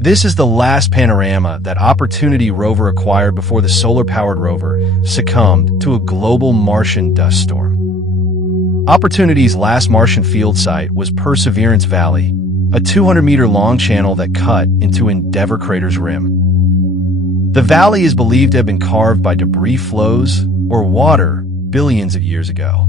This is the last panorama that Opportunity rover acquired before the solar-powered rover succumbed to a global Martian dust storm. Opportunity's last Martian field site was Perseverance Valley, a 200-meter-long channel that cut into Endeavour crater's rim. The valley is believed to have been carved by debris flows or water billions of years ago.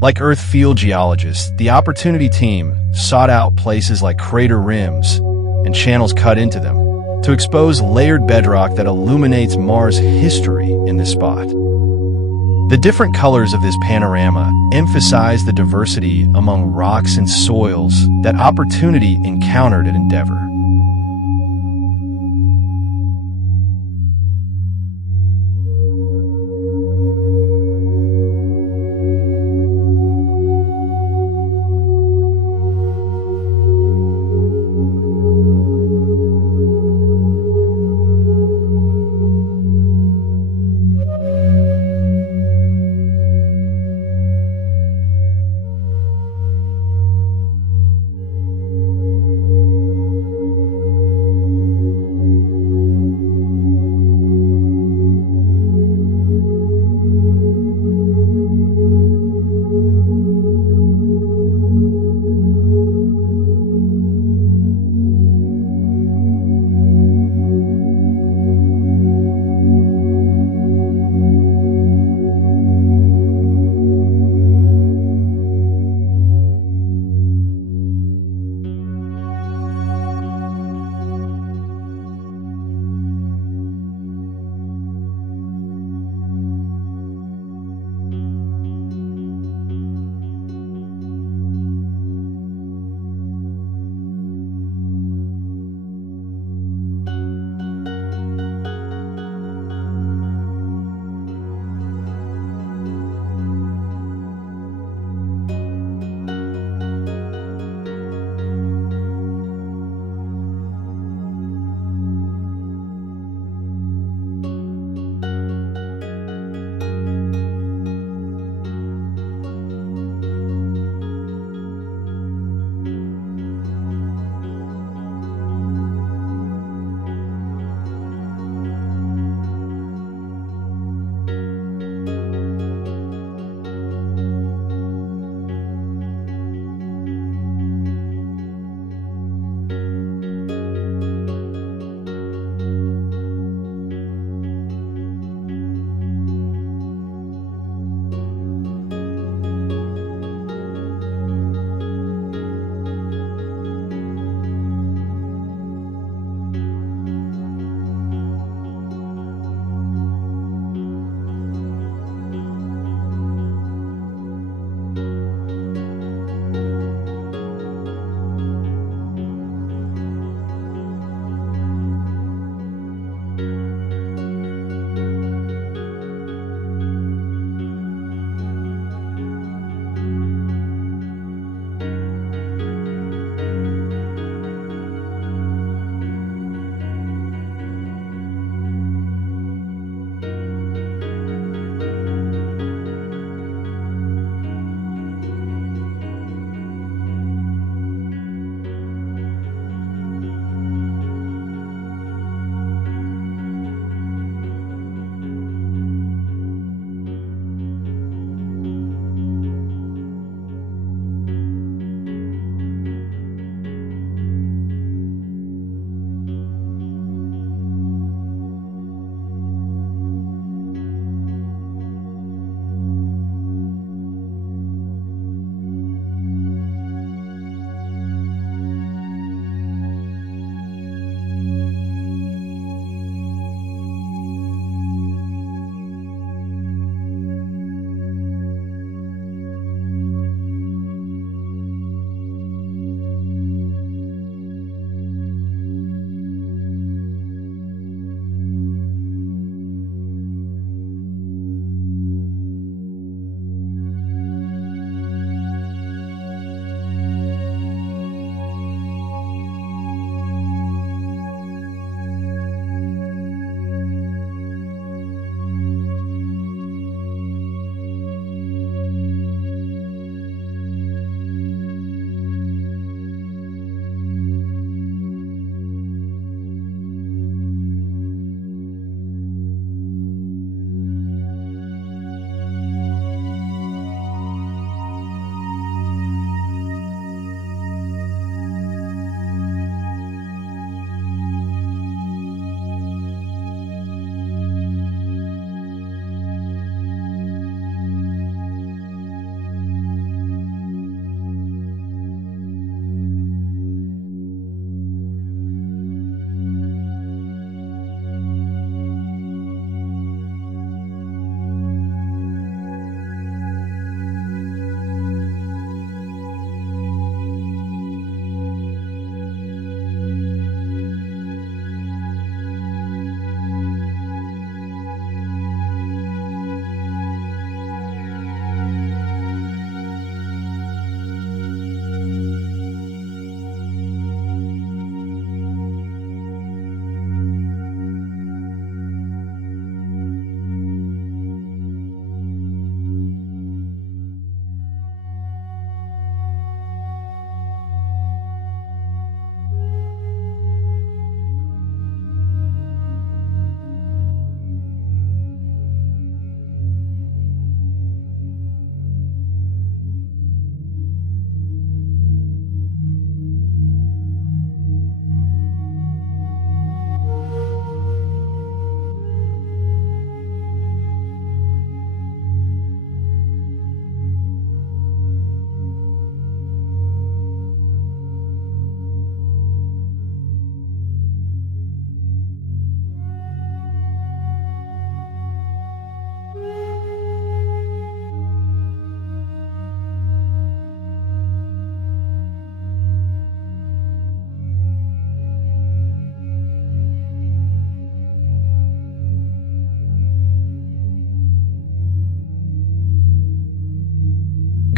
Like Earth field geologists, the Opportunity team sought out places like crater rims and channels cut into them to expose layered bedrock that illuminates Mars' history in this spot. The different colors of this panorama emphasize the diversity among rocks and soils that Opportunity encountered at Endeavour.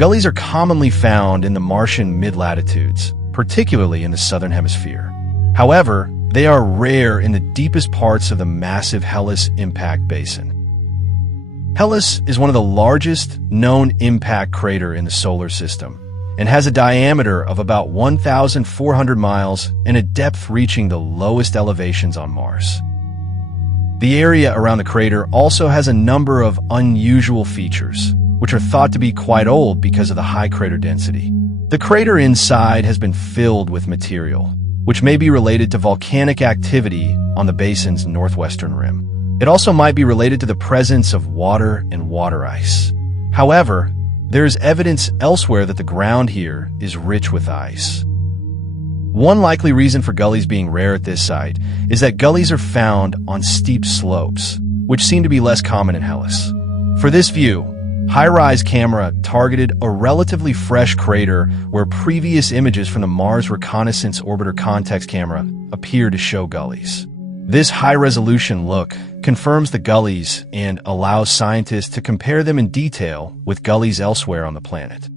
Gullies are commonly found in the Martian mid-latitudes, particularly in the southern hemisphere. However, they are rare in the deepest parts of the massive Hellas impact basin. Hellas is one of the largest known impact crater in the solar system and has a diameter of about 1,400 miles and a depth reaching the lowest elevations on Mars. The area around the crater also has a number of unusual features, which are thought to be quite old because of the high crater density. The crater inside has been filled with material, which may be related to volcanic activity on the basin's northwestern rim. It also might be related to the presence of water and water ice. However, there is evidence elsewhere that the ground here is rich with ice. One likely reason for gullies being rare at this site is that gullies are found on steep slopes, which seem to be less common in Hellas. For this view, high-rise camera targeted a relatively fresh crater where previous images from the Mars Reconnaissance Orbiter Context camera appear to show gullies. This high-resolution look confirms the gullies and allows scientists to compare them in detail with gullies elsewhere on the planet.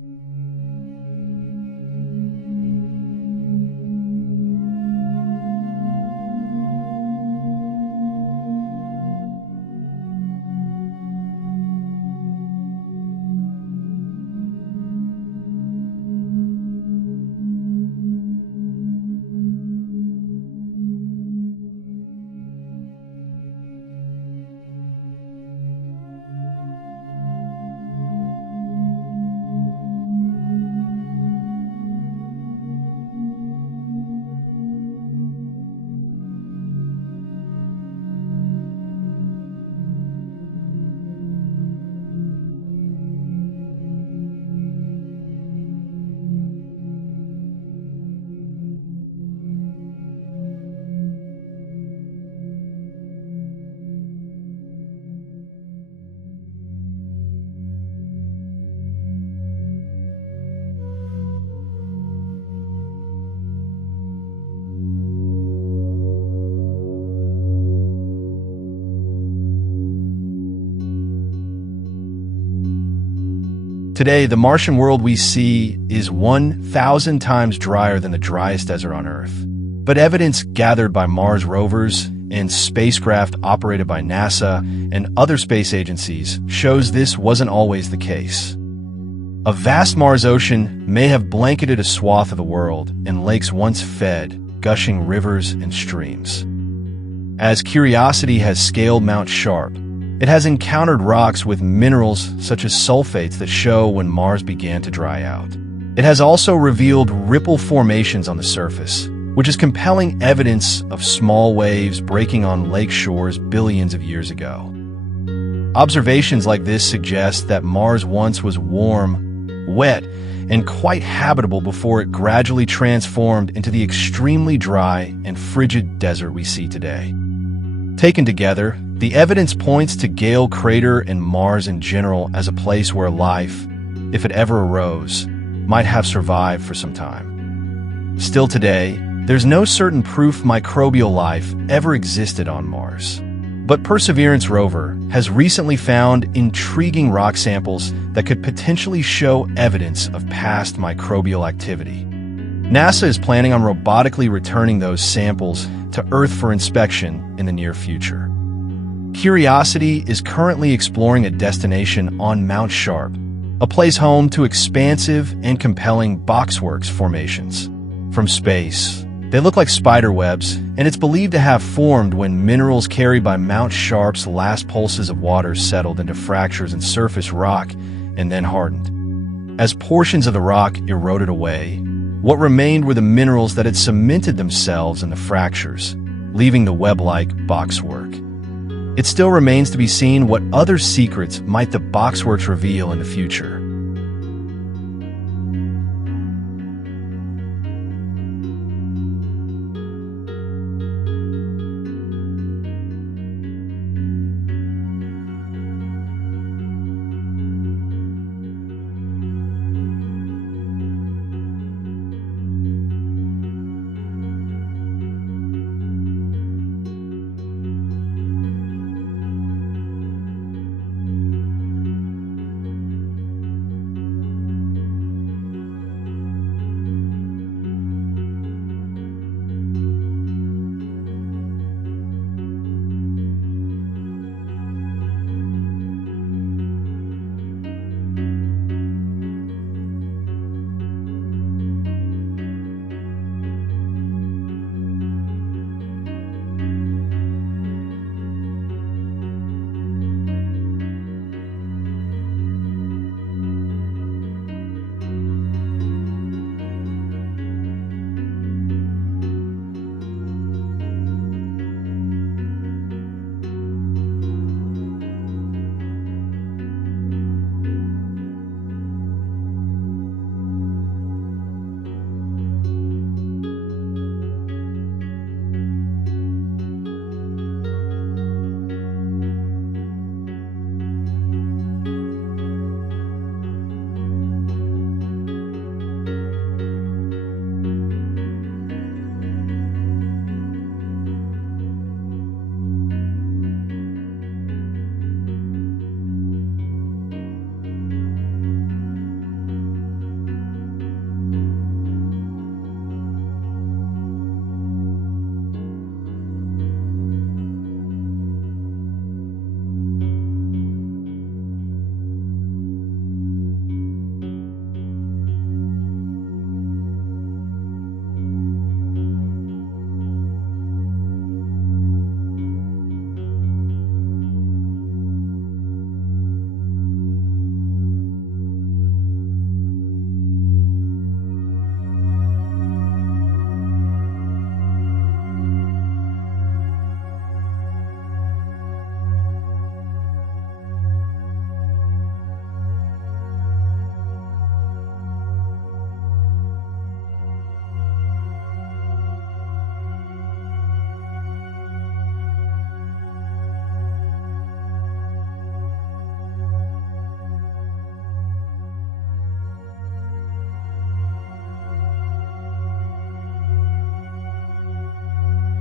Today, the Martian world we see is 1,000 times drier than the driest desert on Earth. But evidence gathered by Mars rovers and spacecraft operated by NASA and other space agencies shows this wasn't always the case. A vast Mars ocean may have blanketed a swath of the world, and lakes once fed, gushing rivers and streams. As Curiosity has scaled Mount Sharp, it has encountered rocks with minerals such as sulfates that show when Mars began to dry out. It has also revealed ripple formations on the surface, which is compelling evidence of small waves breaking on lake shores billions of years ago. Observations like this suggest that Mars once was warm, wet, and quite habitable before it gradually transformed into the extremely dry and frigid desert we see today. Taken together, the evidence points to Gale Crater and Mars in general as a place where life, if it ever arose, might have survived for some time. Still today, there's no certain proof microbial life ever existed on Mars. But Perseverance rover has recently found intriguing rock samples that could potentially show evidence of past microbial activity. NASA is planning on robotically returning those samples to Earth for inspection in the near future. Curiosity is currently exploring a destination on Mount Sharp, a place home to expansive and compelling boxworks formations. From space, they look like spider webs, and it's believed to have formed when minerals carried by Mount Sharp's last pulses of water settled into fractures in surface rock and then hardened. As portions of the rock eroded away, what remained were the minerals that had cemented themselves in the fractures, leaving the web-like boxwork. It still remains to be seen what other secrets might the boxworks reveal in the future.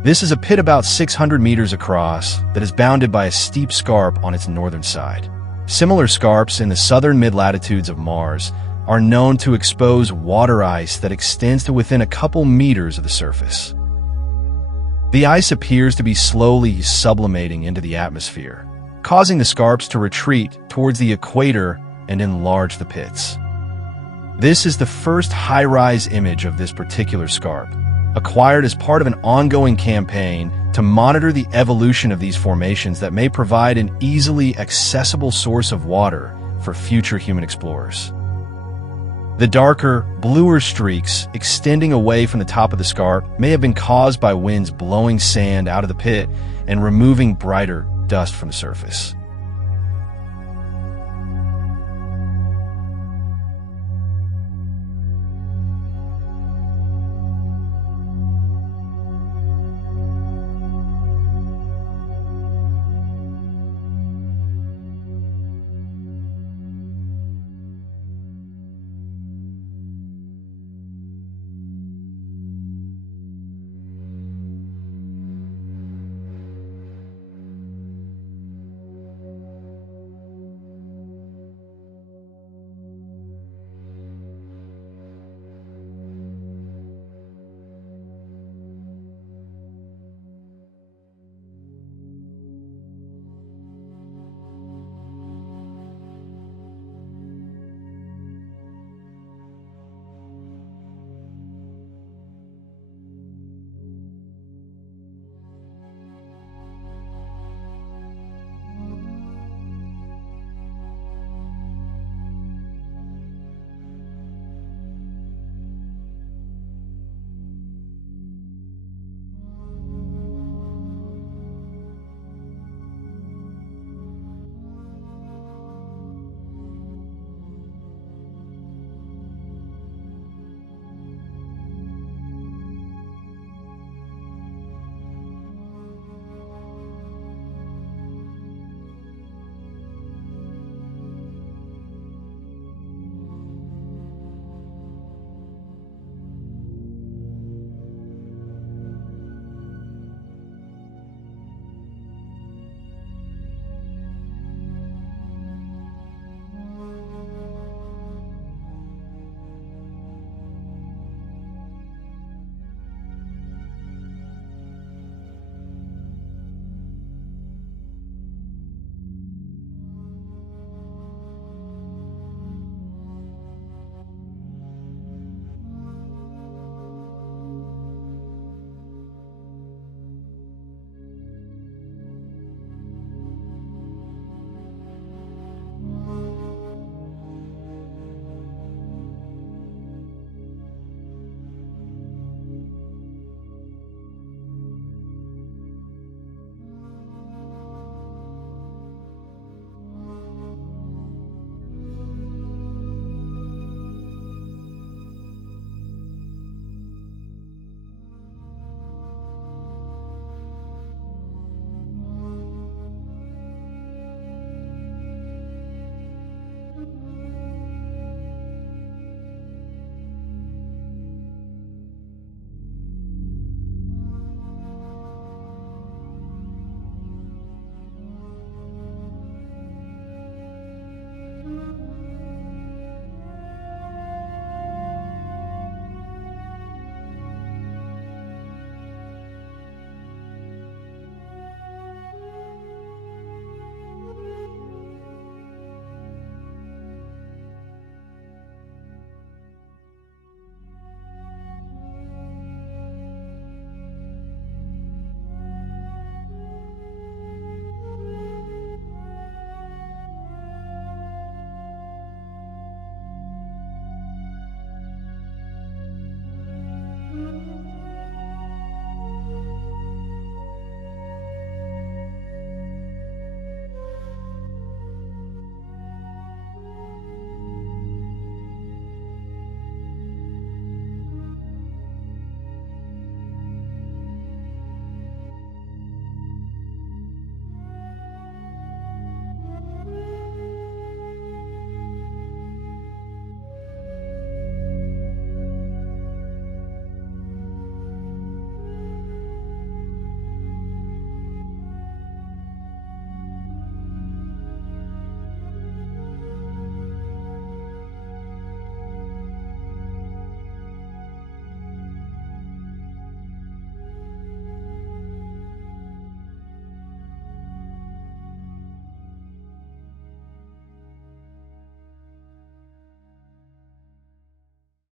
This is a pit about 600 meters across that is bounded by a steep scarp on its northern side. Similar scarps in the southern mid-latitudes of Mars are known to expose water ice that extends to within a couple meters of the surface. The ice appears to be slowly sublimating into the atmosphere, causing the scarps to retreat towards the equator and enlarge the pits. This is the first high-rise image of this particular scarp, acquired as part of an ongoing campaign to monitor the evolution of these formations that may provide an easily accessible source of water for future human explorers. The darker, bluer streaks extending away from the top of the scarp may have been caused by winds blowing sand out of the pit and removing brighter dust from the surface.